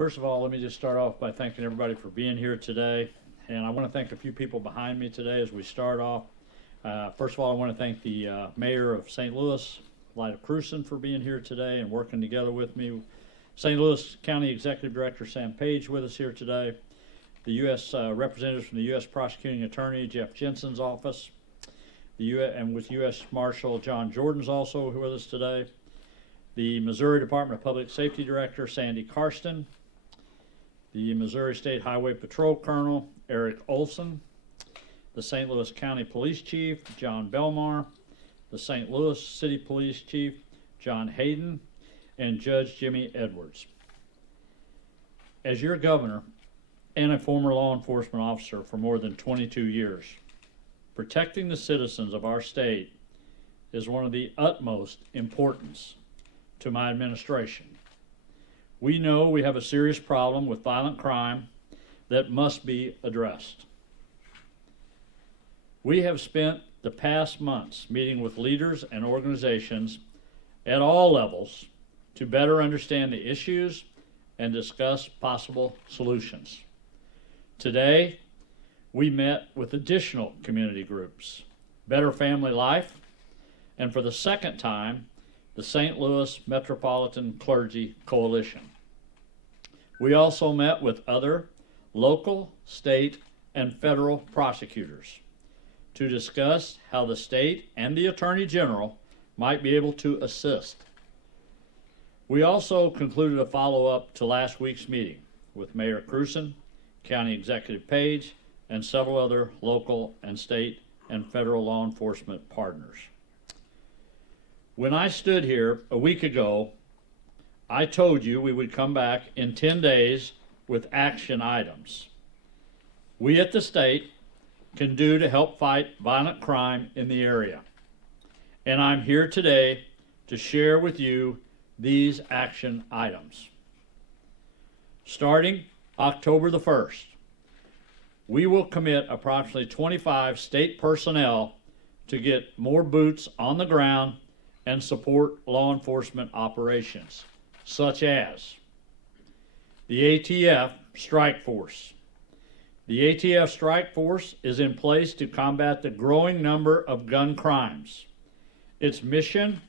First of all, let me just start off by thanking everybody for being here today. And I want to thank a few people behind me today as we start off. First of all, I want to thank the mayor of St. Louis, Lyda Krewson, for being here today and working together with me. St. Louis County Executive Director Sam Page with us here today. The U.S. representatives from the U.S. Prosecuting Attorney Jeff Jensen's office. And with U.S. Marshal John Jordan's also with us today. The Missouri Department of Public Safety Director Sandy Karsten. The Missouri State Highway Patrol Colonel Eric Olson. The St. Louis County Police Chief John Belmar. The St. Louis City Police Chief John Hayden. And Judge Jimmy Edwards. As your governor and a former law enforcement officer for more than 22 years, protecting the citizens of our state is one of the utmost importance to my administration. We know we have a serious problem with violent crime that must be addressed. We have spent the past months meeting with leaders and organizations at all levels to better understand the issues and discuss possible solutions. Today, we met with additional community groups, Better Family Life, and for the second time, the St. Louis Metropolitan Clergy Coalition. We also met with other local, state, and federal prosecutors to discuss how the state and the Attorney General might be able to assist. We also concluded a follow-up to last week's meeting with Mayor Krewson, County Executive Page, and several other local and state and federal law enforcement partners. When I stood here a week ago, I told you we would come back in 10 days with action items we at the state can do to help fight violent crime in the area. And I'm here today to share with you these action items. Starting October the 1st, we will commit approximately 25 state personnel to get more boots on the ground and support law enforcement operations, such as the Atf Strike Force. The Atf Strike Force is in place to combat the growing number of gun crimes. Its mission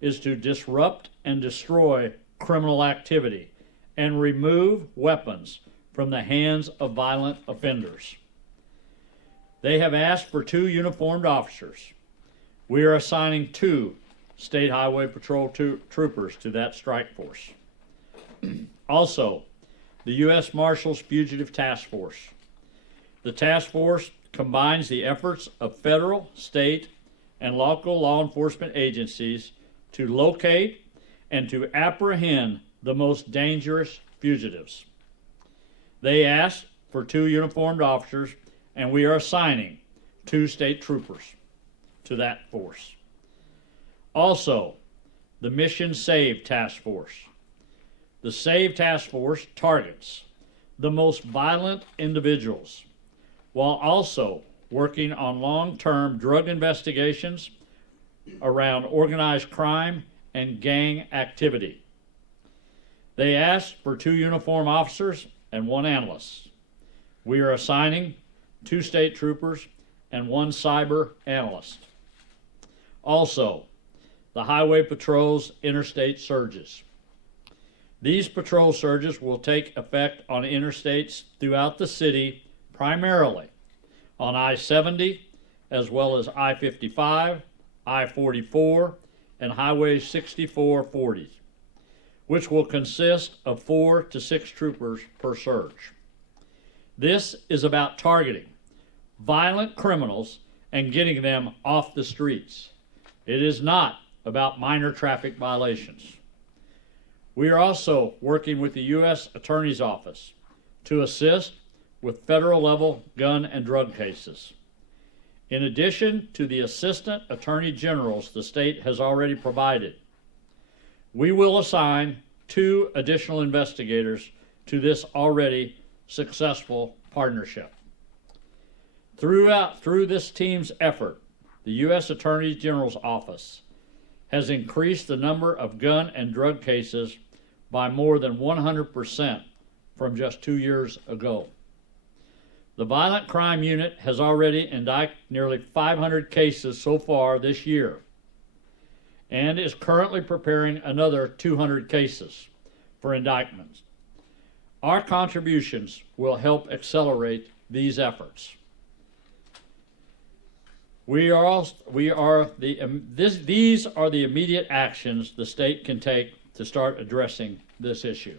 is to disrupt and destroy criminal activity and remove weapons from the hands of violent offenders. They have asked for 2 uniformed officers. We are assigning 2 State Highway Patrol troopers to that strike force. Also, the U.S. Marshals Fugitive Task Force. The task force combines the efforts of federal, state, and local law enforcement agencies to locate and to apprehend the most dangerous fugitives. They asked for 2 uniformed officers, and we are assigning 2 state troopers to that force. Also, the Mission SAVE Task Force. The SAVE Task Force targets the most violent individuals while also working on long-term drug investigations around organized crime and gang activity. They asked for 2 uniform officers and 1 analyst. We are assigning 2 state troopers and 1 cyber analyst. Also, the Highway Patrol's interstate surges. These patrol surges will take effect on interstates throughout the city, primarily on I-70, as well as I-55, I-44, and Highway 6440, which will consist of 4 to 6 troopers per surge. This is about targeting violent criminals and getting them off the streets. It is not about minor traffic violations. We are also working with the U.S. Attorney's Office to assist with federal-level gun and drug cases. In addition to the Assistant Attorney Generals the state has already provided, we will assign 2 additional investigators to this already successful partnership. Through this team's effort, the U.S. Attorney General's Office has increased the number of gun and drug cases by more than 100% from just 2 years ago. The Violent Crime Unit has already indicted nearly 500 cases so far this year and is currently preparing another 200 cases for indictments. Our contributions will help accelerate these efforts. These are the immediate actions the state can take to start addressing this issue.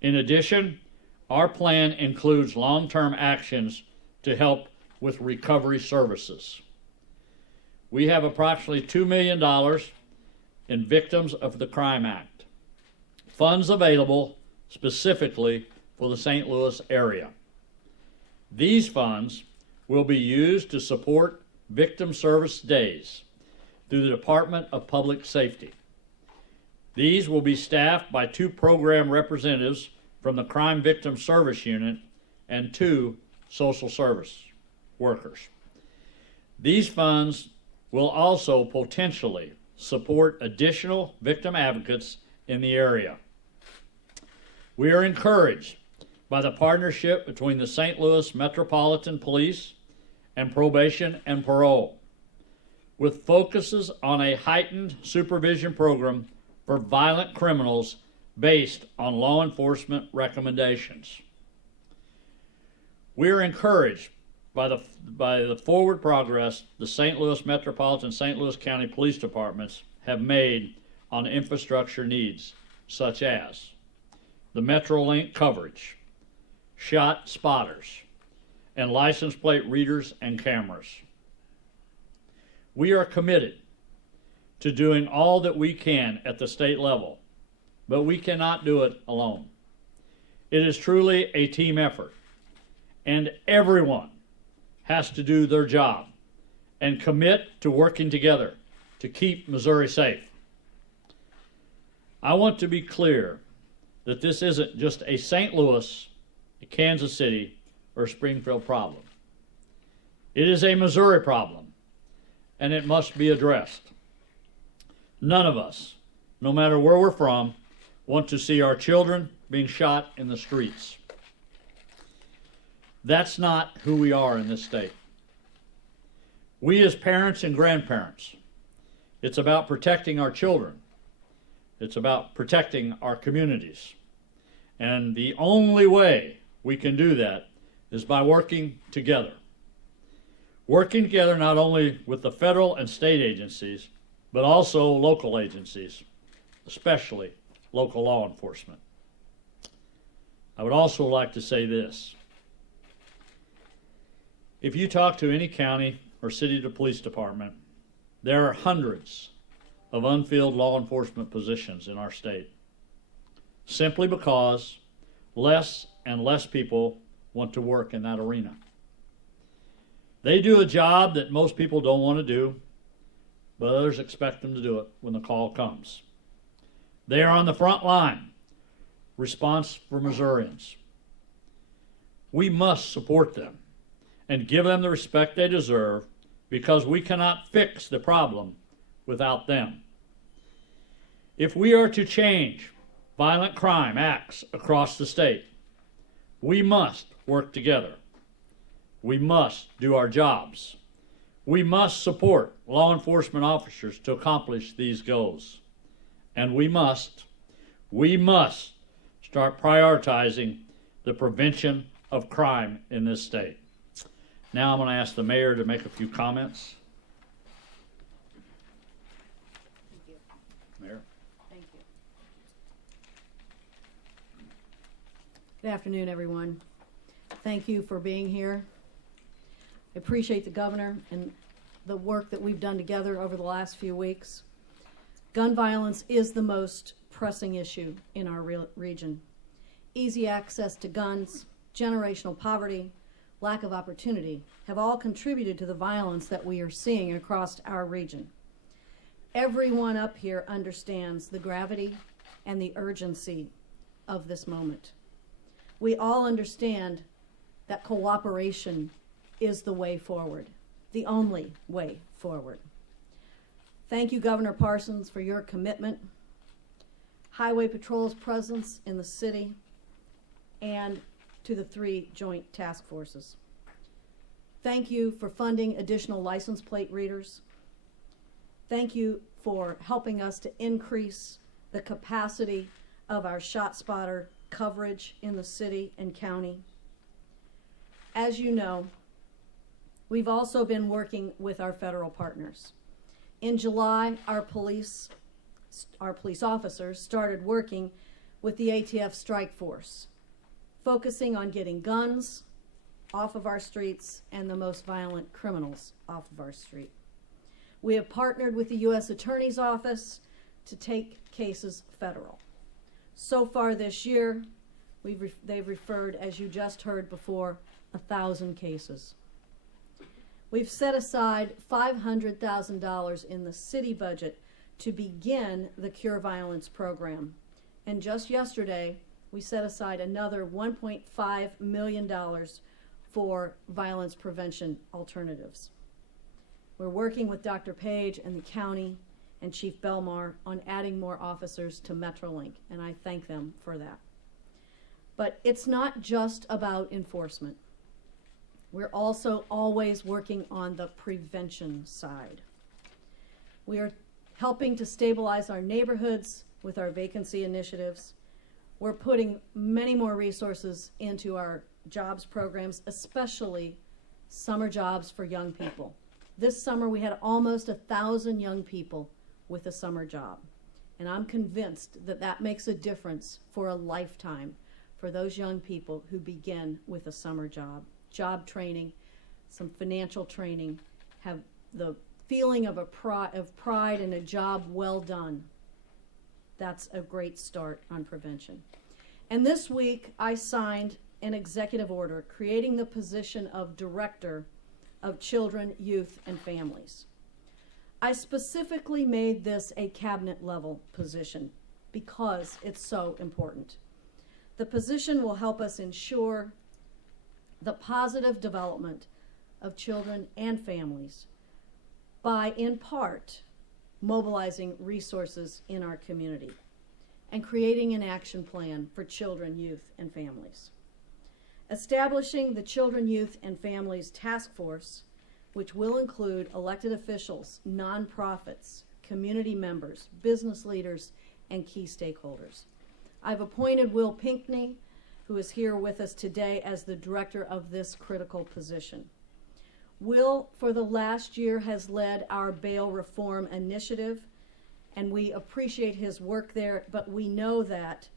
In addition, our plan includes long-term actions to help with recovery services. We have approximately $2 million in Victims of the Crime Act, funds available specifically for the St. Louis area. These funds will be used to support victim service days through the Department of Public Safety. These will be staffed by 2 program representatives from the Crime Victim Service Unit and 2 social service workers. These funds will also potentially support additional victim advocates in the area. We are encouraged by the partnership between the St. Louis Metropolitan Police and Probation and Parole, with focuses on a heightened supervision program for violent criminals based on law enforcement recommendations. We are encouraged by the forward progress the St. Louis Metropolitan, St. Louis County Police Departments have made on infrastructure needs such as the MetroLink coverage, shot spotters, and license plate readers and cameras. We are committed to doing all that we can at the state level, but we cannot do it alone. It is truly a team effort, and everyone has to do their job and commit to working together to keep Missouri safe. I want to be clear that this isn't just a St. Louis, a Kansas City, or Springfield problem. It is a Missouri problem, and it must be addressed. None of us, no matter where we're from, want to see our children being shot in the streets. That's not who we are in this state. We as parents and grandparents, it's about protecting our children. It's about protecting our communities. And the only way we can do that is by working together. Working together not only with the federal and state agencies, but also local agencies, especially local law enforcement. I would also like to say this. If you talk to any county or city police department, there are hundreds of unfilled law enforcement positions in our state, simply because less and less people want to work in that arena. They do a job that most people don't want to do, but others expect them to do it when the call comes. They are on the front line, response for Missourians. We must support them and give them the respect they deserve, because we cannot fix the problem without them. If we are to change violent crime acts across the state, we must work together. We must do our jobs. We must support law enforcement officers to accomplish these goals. And we must start prioritizing the prevention of crime in this state. Now I'm going to ask the mayor to make a few comments. Thank you. Mayor. Thank you. Good afternoon, everyone. Thank you for being here. I appreciate the governor and the work that we've done together over the last few weeks. Gun violence is the most pressing issue in our region. Easy access to guns, generational poverty, lack of opportunity have all contributed to the violence that we are seeing across our region. Everyone up here understands the gravity and the urgency of this moment. We all understand that cooperation is the way forward, the only way forward. Thank you, Governor Parsons, for your commitment, Highway Patrol's presence in the city, and to the 3 joint task forces. Thank you for funding additional license plate readers. Thank you for helping us to increase the capacity of our ShotSpotter coverage in the city and county. As you know, we've also been working with our federal partners. In July, our police officers started working with the Atf Strike Force, focusing on getting guns off of our streets and the most violent criminals off of our street. We have partnered with the U.S. Attorney's Office to take cases federal. So far this year, they've referred, as you just heard before, 1,000 cases. We've set aside $500,000 in the city budget to begin the Cure Violence program. And just yesterday, we set aside another $1.5 million for violence prevention alternatives. We're working with Dr. Page and the county and Chief Belmar on adding more officers to Metrolink, and I thank them for that. But it's not just about enforcement. We're also always working on the prevention side. We are helping to stabilize our neighborhoods with our vacancy initiatives. We're putting many more resources into our jobs programs, especially summer jobs for young people. This summer we had almost 1,000 young people with a summer job. And I'm convinced that that makes a difference for a lifetime for those young people who begin with a summer job. Job training, some financial training, have the feeling of pride and a job well done. That's a great start on prevention. And this week I signed an executive order creating the position of Director of Children, Youth, and Families. I specifically made this a cabinet level position because it's so important. The position will help us ensure the positive development of children and families by, in part, mobilizing resources in our community and creating an action plan for children, youth, and families. Establishing the Children, Youth, and Families Task Force, which will include elected officials, nonprofits, community members, business leaders, and key stakeholders. I've appointed Will Pinckney, who is here with us today, as the director of this critical position. Will, for the last year, has led our bail reform initiative, and we appreciate his work there, but we know that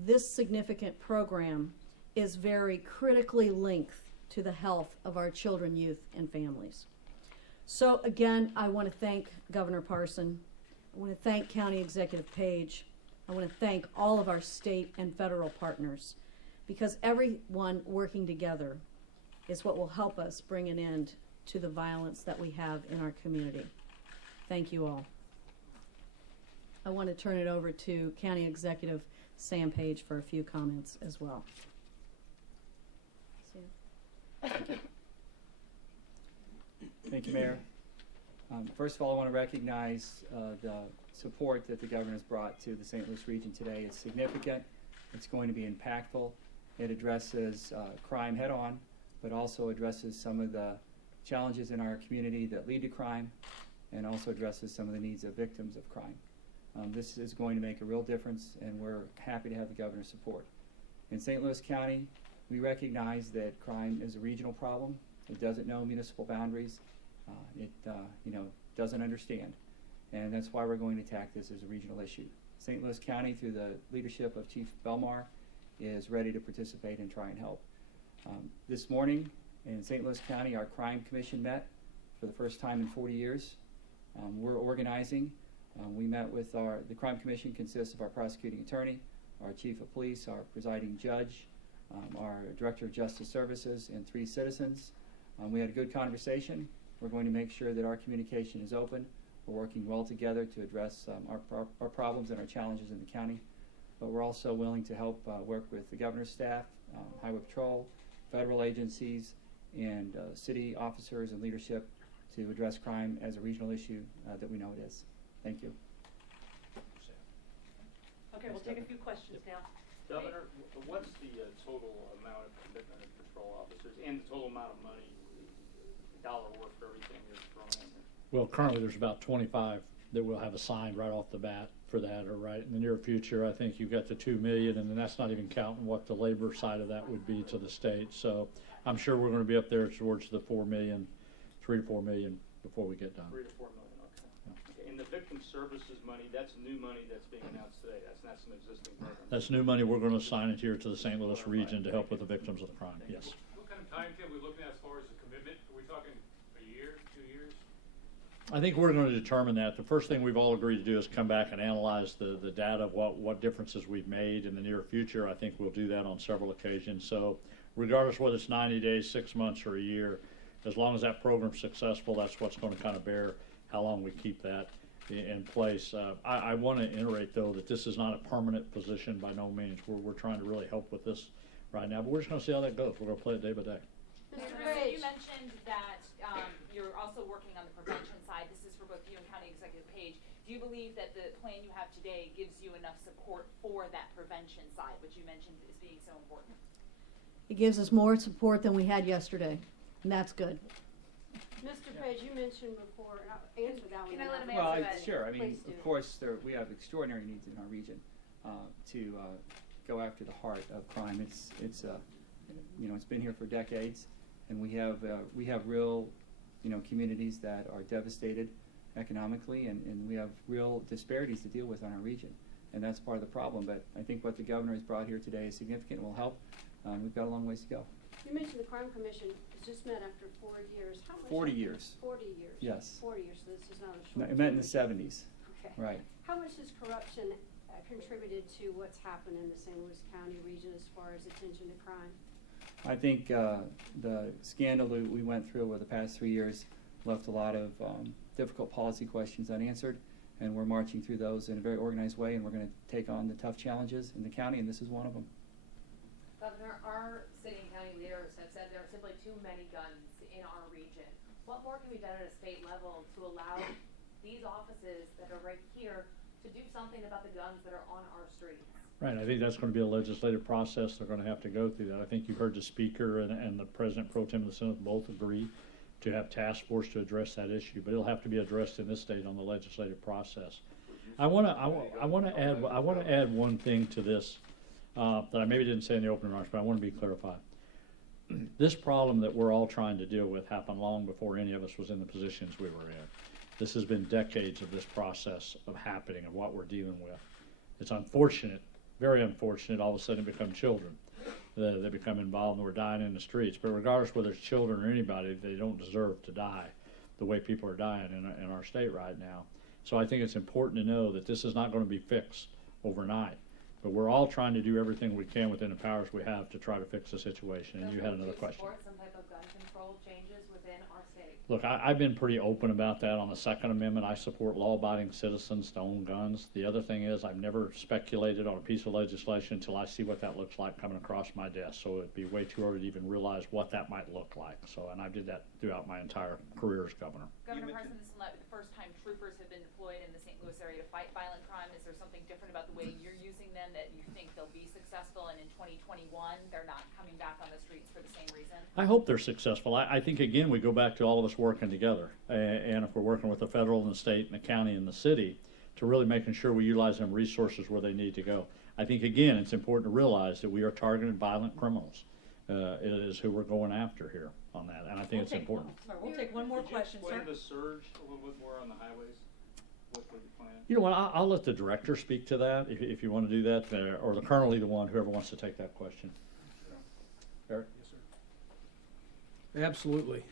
this significant program is very critically linked to the health of our children, youth, and families. So again, I want to thank Governor Parson. I want to thank County Executive Page. I want to thank all of our state and federal partners, because everyone working together is what will help us bring an end to the violence that we have in our community. Thank you all. I want to turn it over to County Executive Sam Page for a few comments as well. Thank you, Mayor. First of all, I want to recognize the support that the governor has brought to the St. Louis region today. It's significant. It's going to be impactful. It addresses crime head-on, but also addresses some of the challenges in our community that lead to crime, and also addresses some of the needs of victims of crime. This is going to make a real difference, and we're happy to have the governor's support. In St. Louis County, we recognize that crime is a regional problem. It doesn't know municipal boundaries. It doesn't understand. And that's why we're going to attack this as a regional issue. St. Louis County, through the leadership of Chief Belmar, is ready to participate and try and help. This morning in St. Louis County, our crime commission met for the first time in 40 years. We're organizing. We met with the crime commission consists of our prosecuting attorney, our chief of police, our presiding judge, our director of justice services, and 3 citizens. We had a good conversation. We're going to make sure that our communication is open. We're working well together to address our problems and our challenges in the county. But we're also willing to help work with the governor's staff, highway patrol, federal agencies, and city officers and leadership to address crime as a regional issue that we know it is. Thank you. Okay, we'll take a few questions now. Governor, what's the total amount of commitment of patrol officers and the total amount of money, dollar worth for everything you're throwing in there? Well, currently there's about 25 that we'll have assigned right off the bat for that, or right in the near future. I think you've got the 2 million, and then that's not even counting what the labor side of that would be to the state. So I'm sure we're going to be up there towards the 4 million, 3 to 4 million before we get done. 3 to 4 million, okay. Okay. And the victim services money, that's new money that's being announced today. That's not some existing program. That's new money. We're going to assign it here to the St. Louis region to help with the victims of the crime. Yes. What kind of time frame are we looking at as far as the commitment? Are we talking a year, 2 years? I think we're going to determine that. The first thing we've all agreed to do is come back and analyze the data of what differences we've made in the near future. I think we'll do that on several occasions. So regardless whether it's 90 days, 6 months, or a year, as long as that program's successful, that's what's going to kind of bear how long we keep that in place. I want to iterate, though, that this is not a permanent position by no means. We're trying to really help with this right now, but we're just going to see how that goes. We're going to play it day by day. Mr. You mentioned that you're also working on the prevention side. This is for both you and County Executive Page. Do you believe that the plan you have today gives you enough support for that prevention side, which you mentioned is being so important? It gives us more support than we had yesterday, and that's good. Mr. Page, you mentioned before, and I'll answer that one. Can I let him Well, answer that? sure. I mean, Please do. of course, we have extraordinary needs in our region to go after the heart of crime. It's been here for decades, and we have real, communities that are devastated economically, and we have real disparities to deal with in our region, and that's part of the problem. But I think what the governor has brought here today is significant and will help. We've got a long ways to go. You mentioned the Crime Commission has just met after 4 years. How much? 40 years. 40 years. Yes. 40 years, so this is not a No, short it met in the term. 70s. Okay. Right. How much has corruption contributed to what's happened in the St. Louis County region as far as attention to crime? I think the scandal that we went through over the past 3 years left a lot of difficult policy questions unanswered, and we're marching through those in a very organized way, and we're going to take on the tough challenges in the county, and this is one of them. Governor, our city and county leaders have said there are simply too many guns in our region. What more can be done at a state level to allow these offices that are right here to do something about the guns that are on our streets? Right, I think that's going to be a legislative process. They're going to have to go through that. I think you've heard the Speaker and the President Pro Tem of the Senate both agree to have task force to address that issue, but it'll have to be addressed in this state on the legislative process. I want to add one thing to this that I maybe didn't say in the opening remarks, but I want to be clarified. This problem that we're all trying to deal with happened long before any of us was in the positions we were in. This has been decades of this process of happening, of what we're dealing with. It's unfortunate, very unfortunate, all of a sudden become children. They become involved and we're dying in the streets. But regardless whether it's children or anybody, they don't deserve to die the way people are dying in our state right now. So I think it's important to know that this is not going to be fixed overnight. But we're all trying to do everything we can within the powers we have to try to fix the situation. And you had another question. Support some type of gun control changes within our state? Look, I've been pretty open about that on the Second Amendment. I support law-abiding citizens to own guns. The other thing is I've never speculated on a piece of legislation until I see what that looks like coming across my desk. So it'd be way too early to even realize what that might look like. So, and I did that throughout my entire career as governor. Governor Parson, this is not the first time troopers have been deployed in the St. Louis area to fight violent crime. Is there something different about the way you're using them that you think they'll be successful, and in 2021 they're not coming back on the streets for the same reason? I hope they're successful. I think, again, we go back to all of us working together. And if we're working with the federal and the state and the county and the city to really making sure we utilize them resources where they need to go. I think, again, it's important to realize that we are targeting violent criminals. It is who we're going after here on that. And I think it's important. We'll take one more question, sir. Could you explain the surge a little bit more on the highways? What was the plan? You know what, I'll let the director speak to that if you want to do that, or the colonel, either one, whoever wants to take that question. Eric? Yes, sir. Absolutely.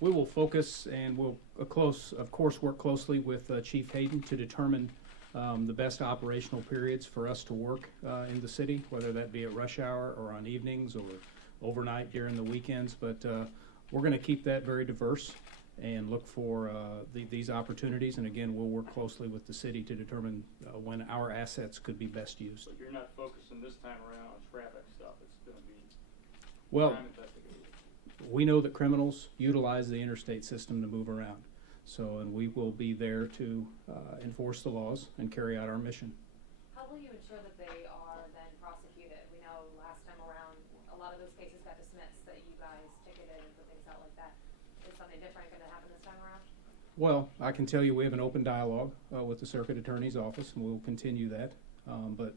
We will focus and we'll, of course, work closely with Chief Hayden to determine the best operational periods for us to work in the city, whether that be at rush hour or on evenings or overnight during the weekends. But we're going to keep that very diverse and look for these opportunities. And again, we'll work closely with the city to determine when our assets could be best used. But you're not focusing this time around on traffic stuff. It's going to be Well, crime investigations. we know that criminals utilize the interstate system to move around. So, and we will be there to enforce the laws and carry out our mission. How will you ensure that they are then a lot of those cases got dismissed that you guys ticketed and put things out like that. Is something different going to happen this time around? Well, I can tell you we have an open dialogue with the Circuit Attorney's Office, and we'll continue that. But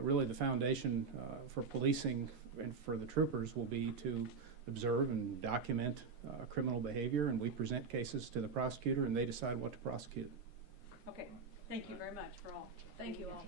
really the foundation for policing and for the troopers will be to observe and document criminal behavior, and we present cases to the prosecutor, and they decide what to prosecute. Okay, thank you very much for all. Thank you all.